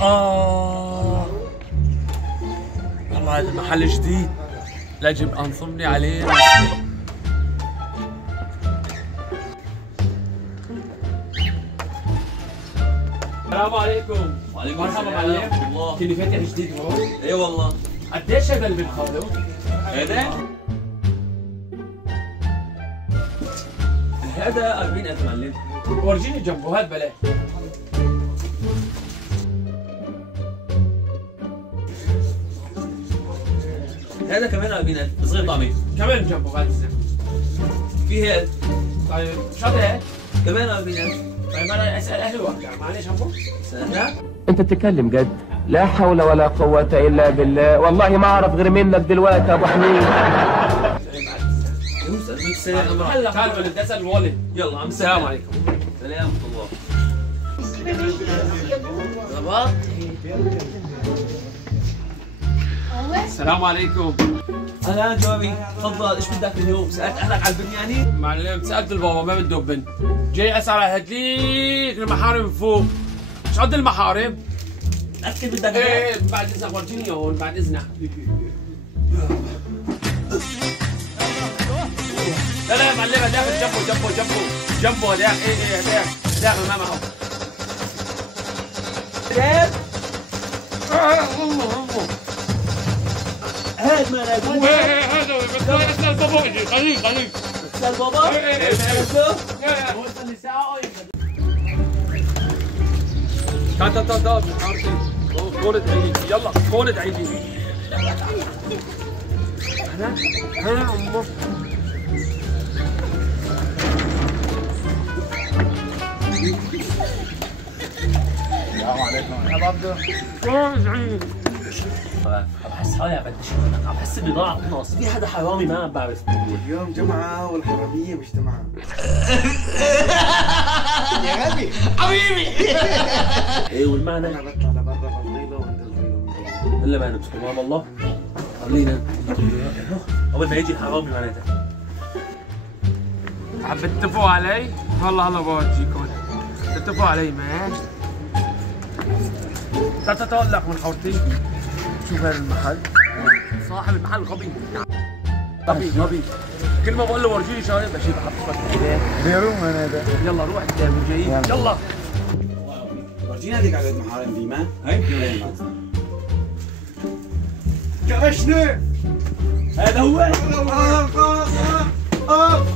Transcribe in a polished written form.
والله هذا محل جديد، يجب انصبني عليه. السلام عليكم. وعليكم مرحبا السلام معلم. ورحمة الله. كني فاتح جديد هون؟ اي والله. قديش هذا اللي بنخاله؟ هذا 40,000 معلم. ورجيني جنبه، هات بلاش. هذا كمان 40,000 صغير طعمي. كمان جنبه، هات الزين. في هيك طيب شو هذا؟ كمان 40,000. طيب انا اسال اهلي وارجع، معلش ابو. سنة. انت بتتكلم جد؟ لا حول ولا قوة الا بالله، والله ما اعرف غير منك دلوقتي يا ابو حميد. هلا تعال بدي اسال الوالد. يلا عم السلام عليكم. سلام ورحمة الله. السلام عليكم. اهلا جوابي، تفضل ايش بدك اليوم؟ سألت اهلك على البن يعني؟ معلم سالت البابا ما بده بنت، جاي اسال على هديك المحارم فوق. ايش قد المحارم؟ متأكد بدك ايه بعد اذنك ورجيني هون بعد اذنك. لا لا يا معلم هداك جنبه هداك. ايه هداك ما معه. هات هات ما انا اقول. هذا بس اسال بابا خليك. اسال بابا؟ ايه تعال كونت عيدي، يلا كونت عيدي. انا امه. السلام عليكم يا عبدو. بحس حالي عم بدي شغلك، عم بحس بضاعة ناقص، في حدا حرامي ما عم بعرف. اليوم جمعة والحرامية مش جمعة. يا غبي حبيبي. ايه والمعنى؟ انا بطلع لبرا بطيلة وانت صغيرة. الا ما نمسك امام الله. خلينا اول ما يجي الحرامي معناتها. عم بتتفقوا علي؟ والله هلا بورجيكم. بتتفقوا علي ماشي. تعال لك من حورتي. شوف هذا المحل، صاحب المحل غبي. كل ما بقول له ورجيني شغله بشي بحط لك بيروم انا هذا. يلا روح قدام جايين. يلا ورجينا هذيك عقد محارم ديما. هي كمشني. هذا هو. خلاص.